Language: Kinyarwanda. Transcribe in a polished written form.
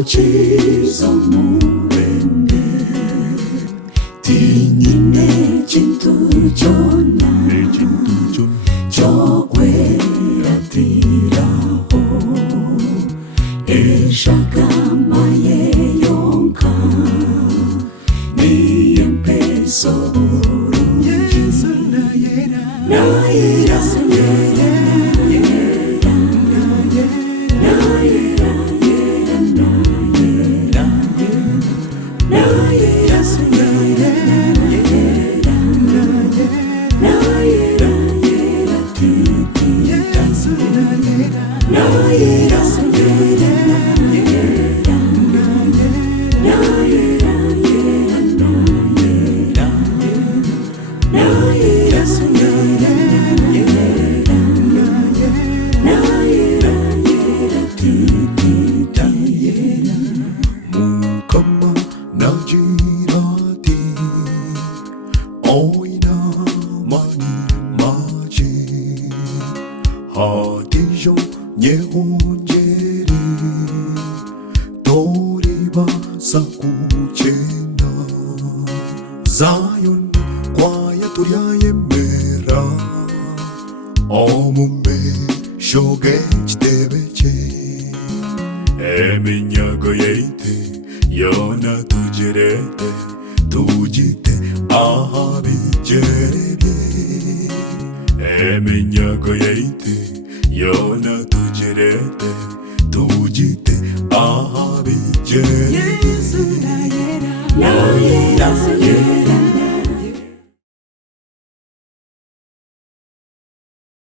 Uchizo murenge Tinyine chintu chona Chokwera tiraho Eshakama yeyonka Niempeso Yesu na yera Mukama najirati oina mani maji hadijo nyehunjeri toriba sakuchena Zion kwaya turya yemera omume shogech debeche eminyago yeite Yona tujirete, tujite ahabijerebe Eminyago yeite, yona tujirete, tujite ahabijerebe Yesu na yera, na yera,